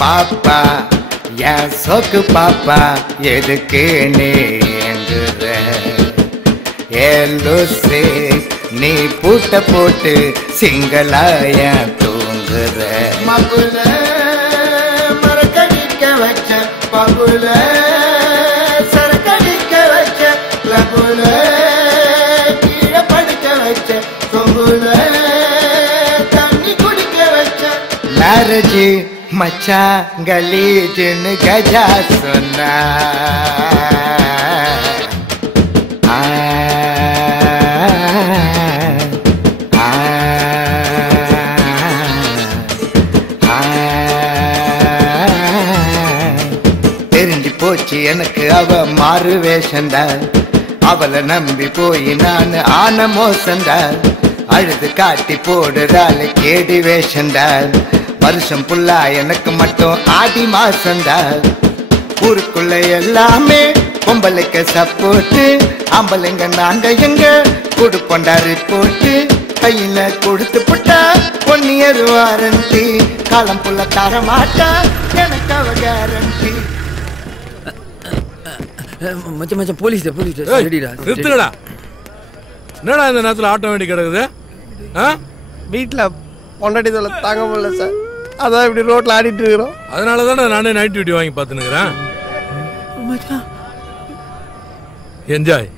பாப்பா என் சொக்கு பாப்பா எதுக்கு நீங்குற ஏலூசே நீ பூட்ட போட்டு சிங்களாய தூங்குற மகுல மரக்கடிக்க வச்ச பகுல சரக்கடிக்க வச்ச லகுல கீழே படுக்க வச்ச தொங்குல தண்ணி குடிக்க வச்ச மேரேஜ் மச்சான் கலீஜுன்னு கஜா சொன்னா தெரிஞ்சு போச்சு எனக்கு அவ மாறு வேஷந்தா அவளை நம்பி போய் நான் ஆன மோசந்தா அழுது காட்டி போடுறாள் கேடி வேஷந்தா வருஷம் புல்லா எனக்கு மட்டும் ஆடி மாசந்தா ஊருக்குள்ள எல்லாமே பொம்பளைக்கு சப்போர்ட்டு ஆம்பளைங்க நாங்க எங்க கொடுப்போண்டா ரிப்போர்ட்டு கையில கொடுத்து புட்டா 1 year வாரண்டி காலம் புள்ள தர மாட்டா எனக்கு அவ கேரண்டி மச்சான் மச்சான் போலீஸ் ரெடிடா நிறுத்துடா என்னடா இந்த நேரத்துல ஆட்டோ வேண்டி கிடக்குது வீட்டுல பொண்டாட்டி தொலை தாங்க முடியல சார் அதான் இப்படி ரோட்ல ஆடிட்டு இருக்கிறோம் அதனாலதான் நானே நைட் டியூட்டி வாங்கி பார்த்துனுக்குறேன் என்ஜாய்